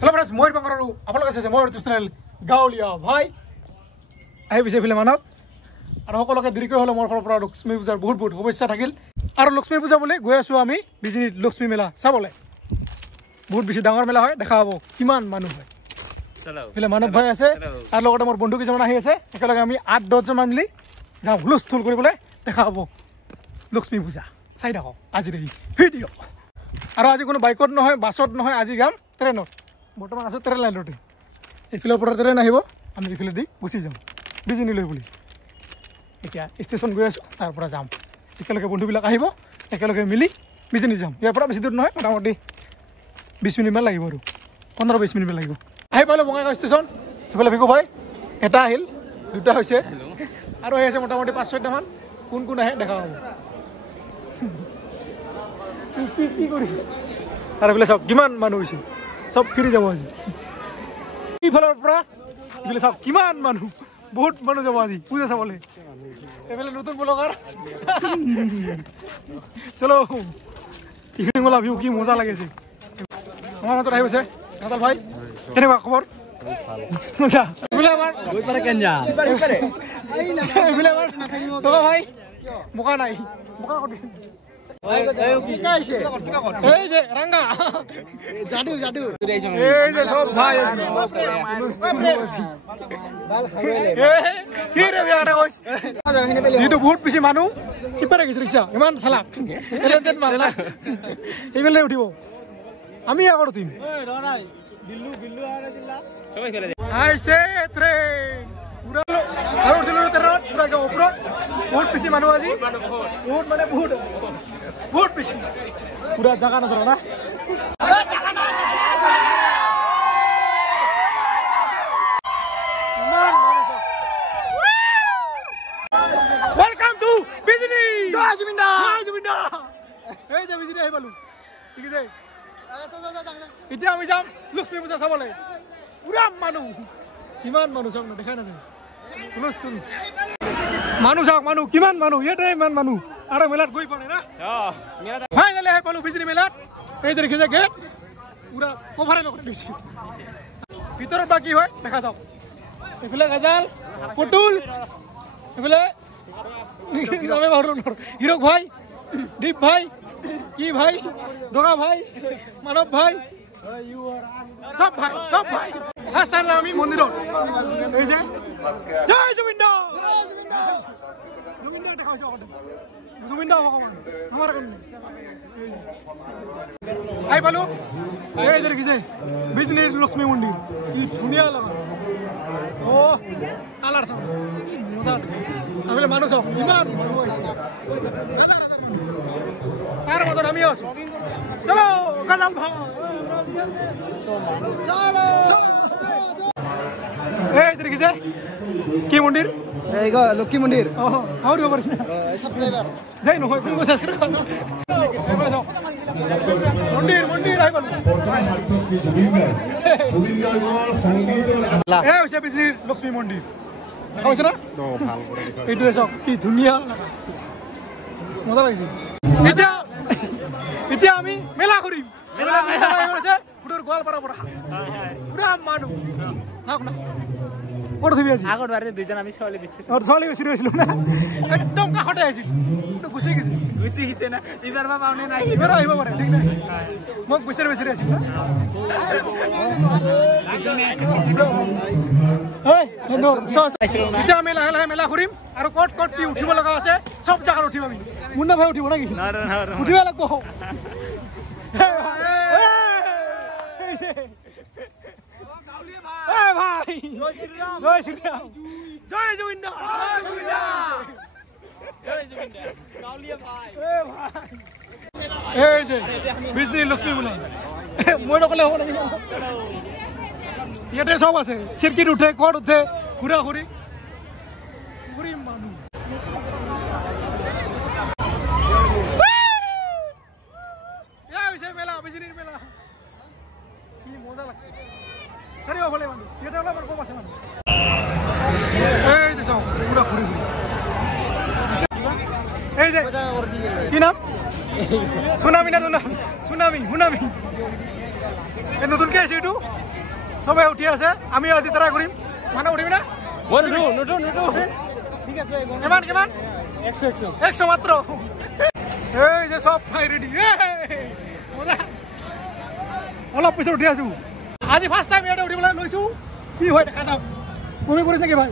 Hello friends, মই বাংগাৰু আপোনালোক আছে মোৰ ইউটিউব চেনেল গাঁৱলীয়া ভাই আহি পিছে ফিলে মানৱ আৰু সকলোকে দেৰিকৈ হলে মোৰ ফালৰ পৰা লক্ষ্মী পূজাৰ বহুত বহুত শুভেচ্ছা থাকিল আৰু লক্ষ্মী পূজা বুলি গৈ আছো আমি বিজনীত লক্ষ্মী মেলা চাবলৈ বহুত বেছি ডাঙৰ মেলা হয় দেখা হ'ব কিমান মানুহ হয় ফিলে মানৱ ভাই আছে আৰু লগতে মোৰ বন্ধু কিছুমান আহি আছে একেলগে আমি 8-10 জন মিলি যাম হুলস্থুল কৰিবলৈ দেখা হ'ব লক্ষ্মী পূজা চাই থাকক আজিৰ এই ভিডিঅ' আৰু আজি কোনো বাইকত নহয় বাছত নহয় আজি যাম ট্ৰেইনত বৰ্তমান আছো ট্ৰেইন লাইনতে এইফালৰ পৰা ট্ৰেইন আহিব আমি এইফালে দি গুচি যাম বিজনীলৈ বুলি এতিয়া ষ্টেচন গৈ আছো তাৰ পৰা যাম একেলগে বন্ধুবিলাক আহিব একেলগে মিলি বিজনী যাম ইয়াৰ পৰা বেছি দূৰ নহয় মোটামুটি 20 মিনিটমান লাগিব আৰু 15-20 মিনিটমান লাগিব আহি পালোঁ বঙাইগাঁও ষ্টেচন এইফালে ভিকু ভাই এটা আহিল দুটা হৈছে আৰু আহি আছে মোটামুটি 5-6টা মান কোন কোন আহে দেখা হ'ব কি কৰি আৰু এইফালে চাওক কিমান মানুহ হৈছে সব ফিৰি যাব আজি ইফালৰ পৰা এইফালে চাওক কিমান মানুহ বহুত মানুহ যাব আজি পূজা চাবলৈ এইফালে নতুন ব্লগাৰ চলো ইভিনিং ওলা ভিউ কি মজা লাগিছে আমাৰ মাজত আহি গৈছে নাজাল ভাই কেনেকুৱা খবৰ এইফালে আমাৰ টকা ভাই মোকা নাই মোকা কৰি এই যে ৰঙা জাদু জাদু এই যে সব ভাই কি ৰে বিয়াটা কইছ যেটো বহুত বেছি মানুহ ইপাৰে গিছ ৰিক্সা ইমান চালাক এলেন্টেন মাৰে না এইবেলে উঠিব আমি আগৰ উঠিম বিল্লু বিল্লু আছিলা সবাই ফেলে আইছে ট্ৰেন পুৰা আৰ উঠিলো ট্ৰেনত পুৰা গাঁও ওপৰত বহুত বেছি মানুহ আজি বহুত মানে বহুত বেছি পুরা জায়গা নজর না ওয়েলকাম টু বিজনী জয় জমিন্দা এই যে বিজনী আহি পালো ঠিক আছে এতিয়া আমি যাম লক্ষ্মী পূজা চাবলৈ পুরা মানুহ কিমান মানুহ চাওক না দেখা না মানুহ চাওক মানুহ কিমান মানুহ ইয়াতে ইমান মানুহ আৰু মেলাত গৈ পালে না ফাইনালি আহি পালো বিজনী মেলাত এই যে দেখিছে গেট পুৰা কভাৰে নকৰি দিছে ভিতৰত বা কি হয় দেখা যাওক এইফালে গাজাল পটুল এইফালে হিৰক ভাই দীপ ভাই কি ভাই দগা ভাই মানৱ ভাই সব ভাই ফাৰ্স্ট টাইম আমি মন্দিৰত এই যে জয় জুবিন্দ জুবিন্দ দেখাইছো জুবিন্দ আমাৰ আই পালো এই যে দেখিছে বিজনীৰ লক্ষ্মী মন্দিৰ কি ধুনীয়া লগা ও কালাৰ চাও মজা আমি মানুহ চাও ইমান মানুহ আছে তাৰ মাজত আমি আছো চলো গাজাল ভাই চলো এই যে দেখিছে কি মন্দিৰ এই গো লক্ষ্মী মন্দিৰ আৰু হ'ব পাৰিছে সাবস্ক্ৰাইবাৰ যাই নহয় কোন সাবস্ক্ৰাইবাৰ মন্দিৰ আহি পালো এই হৈছে বিজনীৰ লক্ষ্মী মন্দিৰ দেখা পাইছে না ভাল এইটো চাওক কি ধুনীয়া মজা লাগিছে এতিয়া আমি মেলা কৰিম মেলা হৈছে পুৰৰ গোৱালপাৰা পৰা পুৰা মানুহ চাওক না ক'ত থবি আজি আগত বাৰে দুইজন আমি ছোৱালী বেছি ৰৈছিলো না একদম কাষতে আহিছিল তো গুচি গিছে না ইবাৰ বা পাওনে নাই ইবাৰ আহিব পাৰে ঠিক নাই মোক বেছি আছিল না এই এতিয়া আমি লাহে লাহে মেলা কৰিম আৰু ক'ত কি উঠিব লগা আছে সব জাগাত উঠিম আমি মুন্না ভাই উঠিব নাকি উঠিব লাগিব ভাই জয় শ্রীরাম জয় জমিন্দ এই যে বিজনী লক্ষ্মী বোলে মই নকলে হ'ব নেকি ইয়াতে সব আছে চিৰকিত উঠে কট উঠে ঘূৰা ঘূৰিম মানুহ মেলা বিজনীৰ মেলা কি মজা লাগছে সরি হলে মানুষ এটা হলো আমার কম আছে মানুষ এই যে সব পুরো ঘুরে এই যে কি নাম সুনামি না সুনামি সুনামি এই নতুনকৈ আহিছে এইটো চবে উঠি আছে আমিও আজি ট্ৰাই কৰিম মানে উঠিবি না কিমান কিমান 100 মাত্ৰ এই যে সব ভাই ৰেডি অলপ পিছত উঠি আছো আজি ফাৰ্ষ্ট টাইম ইয়াতে উঠিবলৈ লৈছো কি হয় দেখা যাওক তুমি কৰিছ নেকি ভাই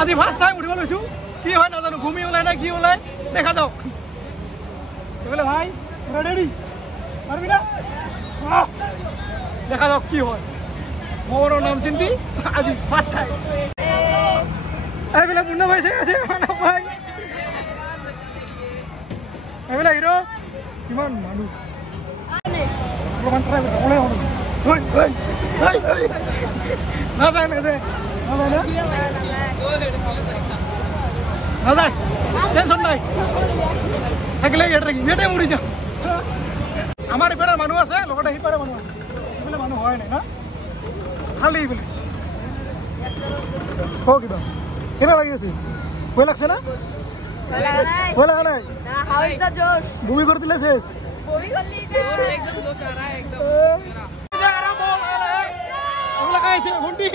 আজি ফাৰ্ষ্ট টাইম উঠিব লৈছো কি হয় নাজানো ঘুমি ওলাই না কি ওলাই দেখা যাওক বলে ভাই পুরা রেডি পারবি না দেখা যাওক কি হয় মোর নাম চিন্তি আজি ফার্স্ট টাইম এইবিলাক মুন্না ভাই আছে মানব ভাই এইবিলাক হিরো কিমান মানুহ প্রমাণ ট্রাই করছে ওলে হলো ওই ওই ওই ওই না যায় না যায় না যায় টেনশন নাই থাকিলে ইয়াতে উড়ি যাও আমার এপারে মানুষ আছে লগতে সিপারে মানুষ আছে এইবিলাক মানুহ হয় নাই না খালি এইবিলাক কিবা কেনে লাগি আছে ভয় লাগছে না ভয় লাগা নাই বমি করে দিলে শেষ এইবিলাক আহিছে ভণ্টি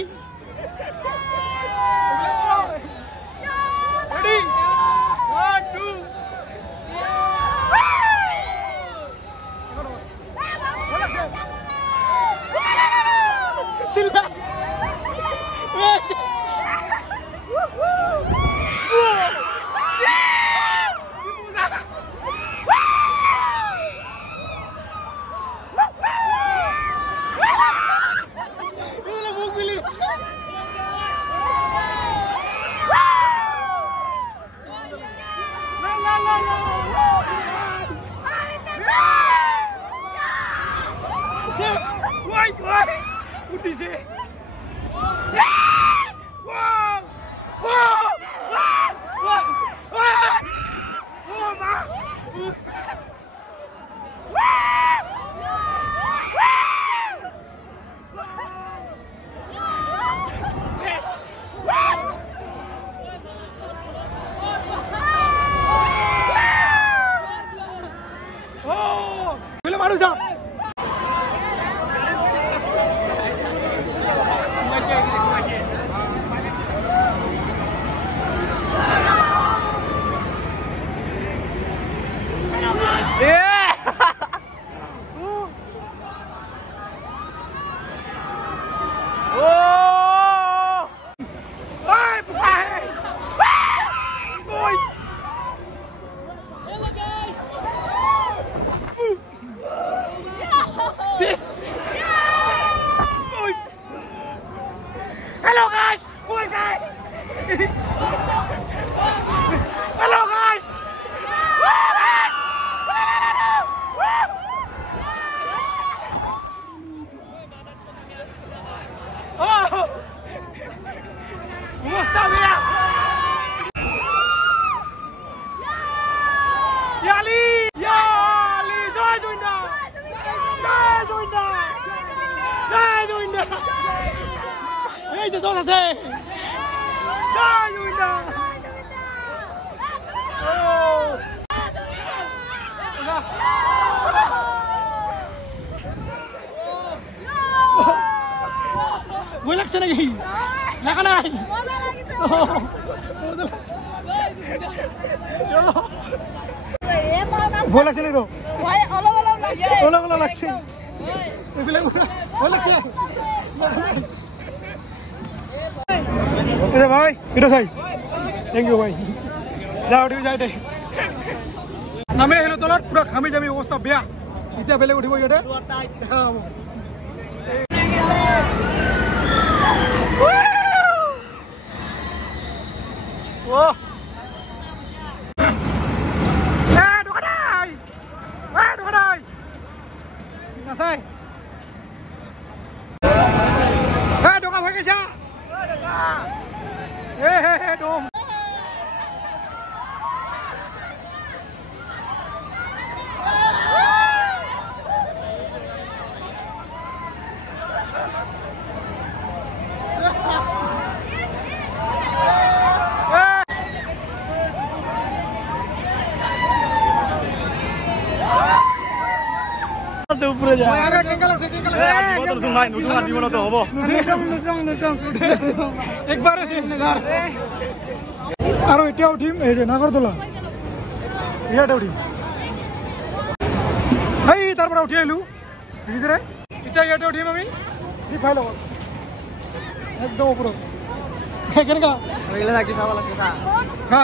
Hello guys! Oh guys! Hello guys! Woo guys! Oh! Kumusta Mia? Yali! Yali! Joy Joinda! Joy Joinda! Joy Joinda! Hey, Jesus আছে জয় জুইনা ভয় লাগছে নাকি লাগা নাই ভয় লাগছে নাকি অলপ অলপ লাগছে এইবিলাক ভয় লাগছে ভাই এটা সাইজ থ্যাংক ইউ ভাই যাও উঠি যাই দে নামে আহিলো তলত পুরা খামি যাবি অবস্থা বেয়া এতিয়া বেলেগ উঠিব ইয়াতে দেখা হ'ব দোকান হৈ গৈছা Hey, dom. আছে উপরে যা একবারে আৰু এতিয়া উঠিম এই যে নাগৰদলা ইয়াতে উঠিম এই তাৰ পৰা উঠি আহিলোঁ দেখিছেনে এতিয়া ইয়াতে উঠিম আমি ভাই লগত একদম ওপৰত কেনেকুৱা হা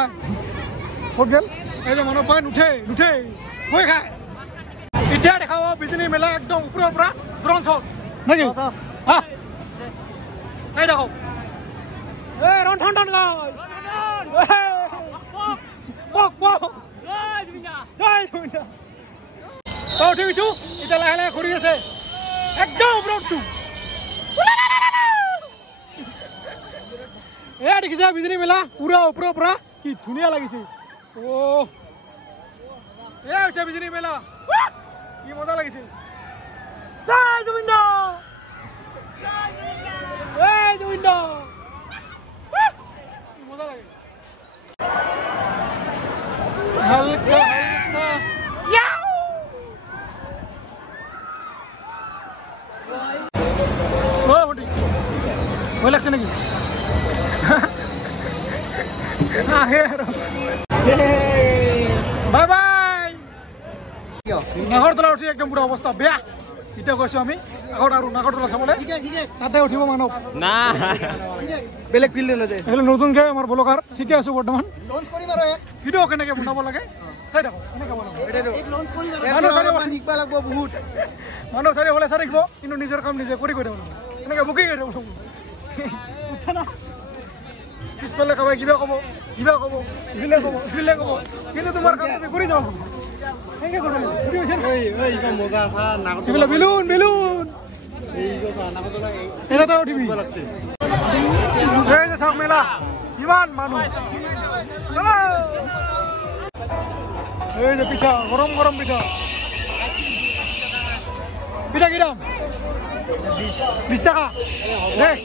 ক'ত গ'ল এই যে মানুহ পাই নুঠে নুঠে হৈ খায় এতিয়া দেখাব বিজনী মেলা একদম ওপৰৰ পৰা ড্ৰোন শ্বট নেকি হা এই দেখক এই ৰন ঠন ঠন গাইছ বক বক জয় জুবিনা তই উঠি গৈছোঁ এতিয়া লাহে লাহে ঘূৰি আছে একদম ওপৰত উঠছোঁ এয়া দেখিছা বিজনী মেলা পুৰা ওপৰৰ পৰা কি ধুনীয়া লাগিছে অ' এয়া হৈছে বিজনী মেলা কি মজা লাগিছে জয় জুবিন মজা লাগে হালকা ভয় লাগছে নেকি বাই বাই নাগৰদলা উঠি একদম পুৰা অৱস্থা বেয়া এতিয়া গৈছোঁ আমি আগত আৰু নাগৰদলা চাবলৈ তাতে উঠিব মানুহ বেলেগ ফিল্ড নতুনকৈ আমাৰ ব্লগাৰ শিকি আছোঁ বৰ্তমান ভিডিঅ' কেনেকৈ বনাব লাগে চাই থাকক মানুহ চাৰিওফালে চাই থাকিব কিন্তু নিজৰ কাম নিজে কৰি থাকিব এনেকৈ বুকিং কৰি থাকিব বুজিছা না পিছফালে কাবাই কিবা ক'ব ইফালে ক'ব কিন্তু তোমাৰ কাম তুমি কৰি যাব বেলুন এটা উঠিবি চাওক মেলা কিমান মানুহ এই যে পিঠা গৰম পিঠা কি দাম 20 টাকা দেখ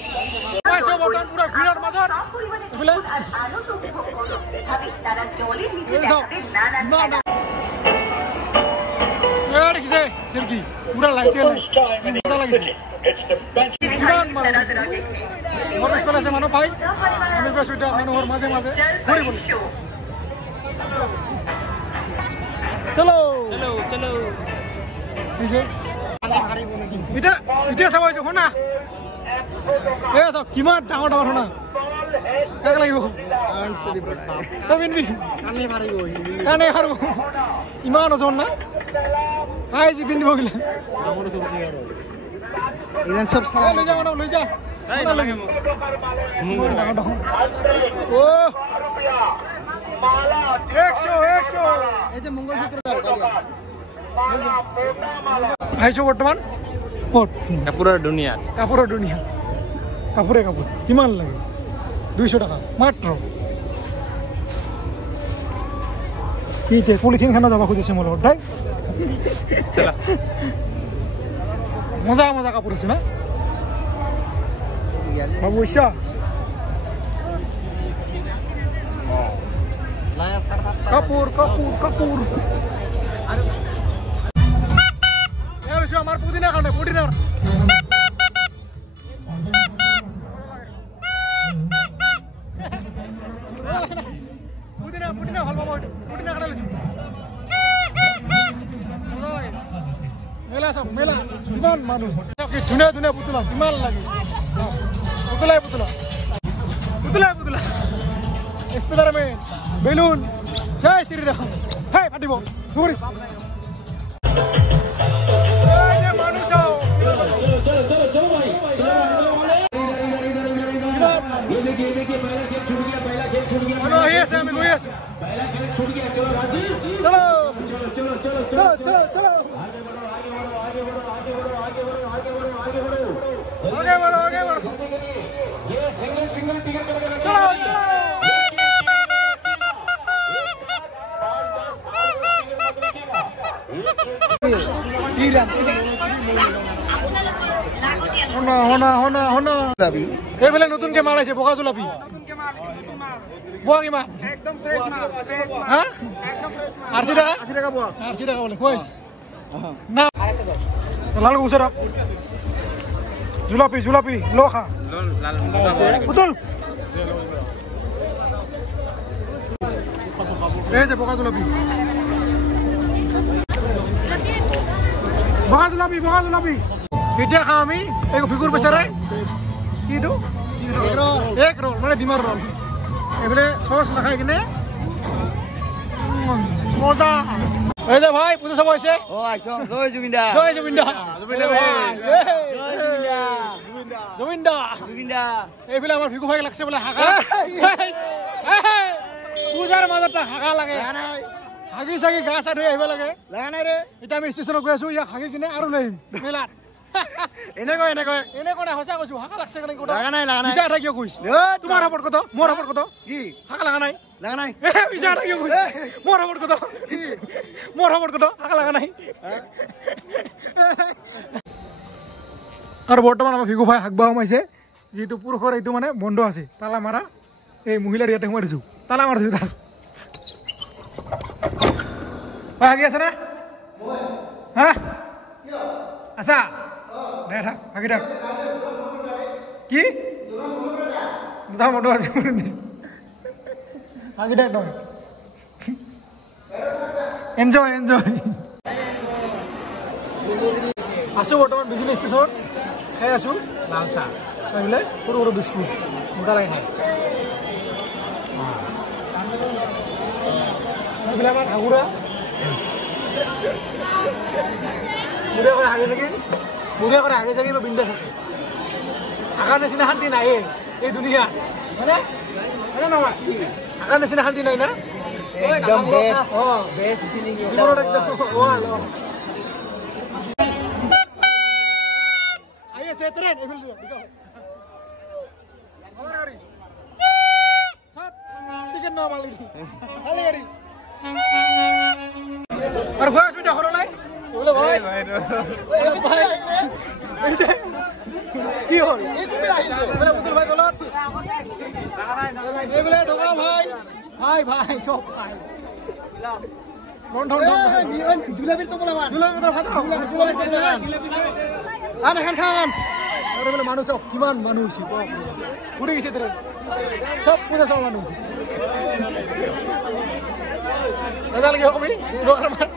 বৰ্তমান পুৰা ভিৰৰ মাজত দেখিছে চিৰকি পুৰা লাইটে লাগিছে মোৰ পিছফালে আছে মানুহ পাই আমি গৈছোঁ এতিয়া মানুহৰ মাজে ঘূৰিবলৈ চলো এতিয়া চাব আহিছোঁ শুনা এই চাওক কিমান ডাঙৰ শুনা কাক লাগিব কাৰণে খাৰিব ইমান ওজন না খাইছি পিন্ধিব গ'লে লৈ যা আহিছোঁ বৰ্তমান কাপোৰৰ দুনিয়া কাপোৰে কিমান লাগে 200 টাকা মাত্ৰ কি পলিথিন খানা যাব খুজিছে মোৰ লগত মজা কাপোৰ আছে না বাবু ইচ্ছা কাপোৰ আমাৰ পুদিনাৰ কাৰণে পুদিনাৰ ভাল পাব পুদিনা কাৰণে লৈছোঁ মেলা কিমান মানুহ ধুনীয়া পুতলা কিমান লাগে পুতলা স্পাইডাৰমেন বেলুন জয় শ্ৰীৰাম হে পাতিব মানুহ চাও আহি আছে আমি গৈ আছো চলো आगे बढ़ो ये सिंगल टिकट करके चलो होना এইফালে নতুনকে মাল আছে বগা জুলাপি বোৱা কিমান একদম ফ্ৰেছ মাল হা একদম ফ্ৰেছ মাল 80 টাকা বোৱা 80 টাকা বলে কইছ না লাল গুছৰা জুলাপি জুলাপি লো খা পুতুল এই যে বগা জুলাপি বগা জুলাপি বগা জুলাপি এতিয়া খাওঁ আমি এই ফিগুৰ বেচাৰে কিটো এক ৰোল মানে ডিমাৰ ৰোল এইফালে চচ নাখাই কিনে মজা এই যে ভাই পূজা চাব আহিছে জয় জুবিন্দা জয় জুবিন্দা জুবিন্দা এইফালে আমাৰ ভিগু ভাই লাগছে বোলে হাগা পূজাৰ মাজত হাগা লাগে হাগি চাগি গা চা ধুই আহিব লাগে এতিয়া আমি ষ্টেচনত গৈ আছো ইয়াক হাগি কিনে আৰু লৈ আহিম মেলাত এনেকৈ সঁচা কৈছো হাগা লাগছে কাৰণে কিয় কৈছ তোমাৰ আপত কত মোৰ আপত কত কি হাগা লাগা নাই কিয় কৈছ মোৰ আপত কত মোৰ আপত কত হাগা লাগা নাই আৰু বৰ্তমান আমাৰ ভিগু ভাই হাগবা সোমাইছে যিহেতু পুৰুষৰ এইটো মানে বন্ধ আছে তালা মাৰা এই মহিলাৰ ইয়াতে সোমাই দিছো তালা মাৰা দিছো তাক হাগি আছে না হা আছা দে থাক হাগি থাক কি দুটা বন্ধ আছে হাগি থাক তই এনজয় আছো বৰ্তমান বিজুলী ষ্টেচনত খাই আছো লাল চাহ এইফালে সৰু সৰু বিস্কুট মজা লাগে খাই এইফালে আমাৰ হাগুৰা মুড়ে করে হাগে থাকি বিন্দাস আছে হাগার নিচিনা শান্তি নাই এই দুনিয়া হয়নে হয়নে নহয় হাগার নিচিনা শান্তি নাই না একদম বেস্ট ফিলিং আই আছে ট্রেন এফিল সব টিকেট না মালি খালি গাড়ি আর বয়স মিটা হলো নাই বলে ভাই ভাই কি হল বলে পুতুল ভাই গলত এই বলে ঢোকা ভাই ভাই ভাই সব ভাই রন্ধন জুলাবির তো বলা জুলাবির তো খাও জুলাবির তো বলা আর খান খান আরে বলে মানুষ কিমান মানুষ উড়ে গেছে তোরে সব পুরো সব মানুষ দাদা লাগে কবি দোকান